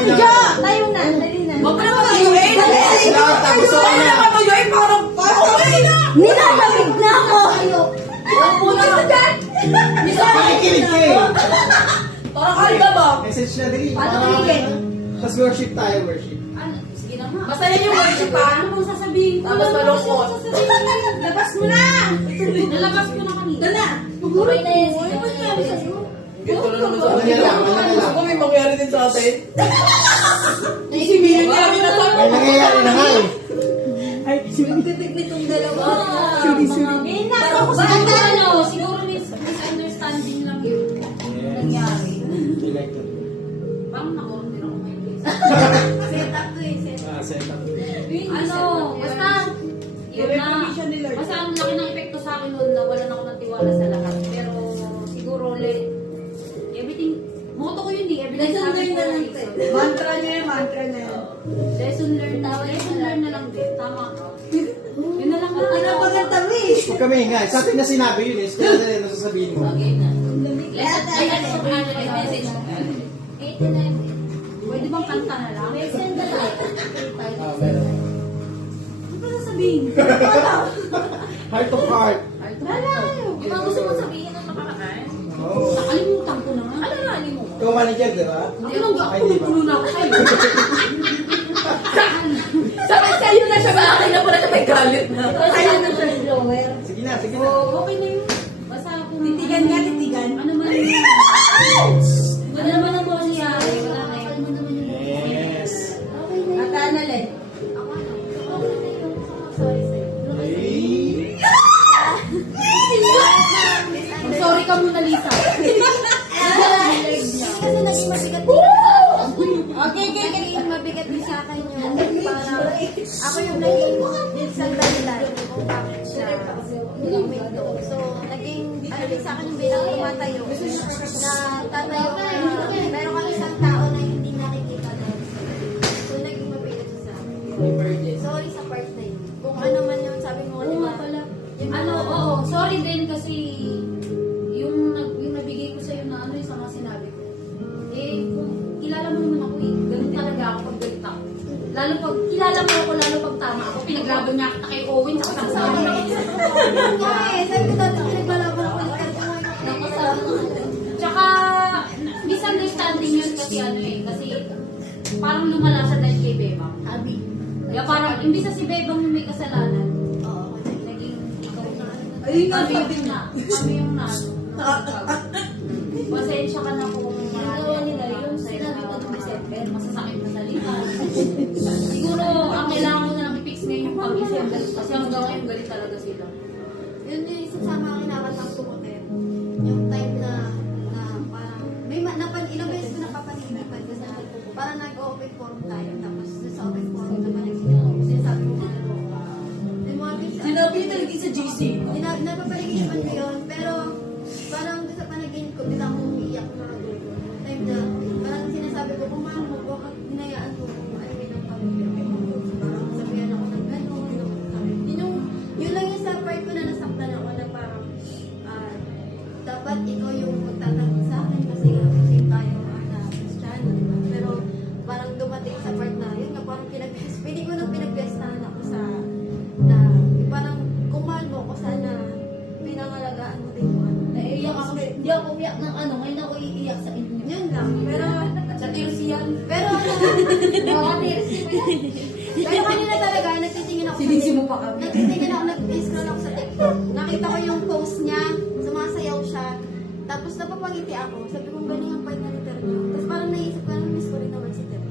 Ate Jo, tayo na. Dali na. Huwag mo naman tuyuin! Tapos Huwag mo naman tuyuin! Parang Nilalamig na ako. Huwag mo na dyan! Pakikinig ka eh. Parang kalda ba? Message na dali. Paano kiligin? Tapos worship tayo, worship. Sige na nga. Basta yan yung worship ha. Ano bang sasabihin ko? Tapos malungkot. Labas mo na! Nalabas ko na kanina. Ito na. Tuguray na yan. Ganito na naman sa Ano atin. lang, ano lang. Ako may mangyari din sa atin. Isibihin niya namin na sa May nangyayari na nga eh. Magpipigpit itong dalawa. Eh, nako. Basta ano, siguro misunderstanding lang yun. Nangyari. Parang nako-order ako ngayon. Set up to eh. Set up. Set up. Ano, basta, yun na. Basta ang laki ng epekto sa akin noon na wala na ako ng tiwala sa lahat. Pero siguro, everything, moto ko yun eh. Everything Lesson learned na lang ito eh. Mantra niya yung mantra na yun. Lesson learned. Lesson learned na lang din. Tama ka. Yun na lang. Ano ba ng tamis? Huwag kami nga. Sa atin na sinabi yun eh. Kaya na rin nasasabihin mo. Okay na. Ayan, Message. Pwede bang kanta na lang? Send na lang. Meron. Ano ba sasabihin? Heart of heart. Yung mga gusto mo sabihin ng nakaraan? Oo. Nakalimutan ko na nga. Ano nakalimutan mo? Ikaw manager, di ba? Hindi lang ako. Ay, di ba? Puno na ako sa'yo. Sa'yo na siya sa akin na pala siya may galit na. Ayaw na siya yung drawer. Sige na, sige na. Okay na yun. Basta ako. Titigan nga, titigan. Ano man yun? Ano naman ang mangyayari? Wala na yun. Yes. At ano le? Ako ano? Okay na yun. Sorry sa'yo. Sorry ka muna, Lisa. Kasi naging mabigat Okay, naging mabigat din sa akin yun. Para ako yung naging minsan dahilan kung bakit siya huminto. So, naging ano din sa akin yung bilang tumatayo na tatayo ka. Meron kang isang tao na hindi nakikita na. So, naging mabigat siya sa akin. Sorry sa part na yun. Kung ano man yung sabi mo, di ba? Ano, oo. Sorry din kasi yung nabigay ko sa'yo na ano yung sa mga sinabi ko. Eh, kung kilala mo naman ako eh. Ganun talaga ako pag galit ako. Lalo pag kilala mo ako, lalo pag tama ako. Pinaglaban niya kita kay Owen sa kasama na ako. Okay, sabi ko dati pinaglalaban ako ulit kasi Tsaka, misunderstanding yun kasi ano eh. Kasi parang lumala siya dahil kay Bebang. Abi. Kaya parang, imbis na si Bebang yung may kasalanan, Oo. naging ikaw na. Ayun nga, Kami sabi yung niya. kami yung pasensya ka na kung Ginagawa nila yung sinabi ko ng December. masasakit na salita. Siguro, ang kailangan ko na lang i-fix ngayon yung pag-isip. Kasi hanggang ngayon galit talaga sila. Yun yung isa sa mga kinakatang kumutin. Yung time na parang, ilang beses ko napapaninipan ko sa parang nag-open forum tayo. Tapos sa open forum naman sinasabi ko mga yung mga beses. Sinabi niya talaga sa GC. Napapaligipan ko yun. Pero parang sa panaginip ko, bigla akong umiiyak na ako. Time na, parang sinasabi ko, kung mahal mo, bakit hinayaan mo kung ano yun ang pamilya ko. Parang sabihan ako ng gano'n. Yun lang yung sa part ko na nasaktan ako na parang dapat ikaw yung magtatanggol sa akin kasi nga kasi tayo na Kristiyano, diba? Pero parang dumating sa part na, yun nga parang pwede ko nang pinagpestahan ako sa na parang kung mahal mo ko sana pinangalagaan mo din mo. Naiiyak ako. Hindi ako umiyak ng ano. Ngayon ako iiyak sa inyo. Yun lang. Pero Sa tears yan. pero pero kanina talaga nagtitingin ako Sinisi mo pa kami. nagtitingin ako, nag-scroll ako sa TikTok. Nakita ko yung post niya, sumasayaw siya. Tapos napapangiti ako. Sabi ko, galing ang bait na ni Terno. Tapos parang naisip ko, miss ko rin naman si Terno.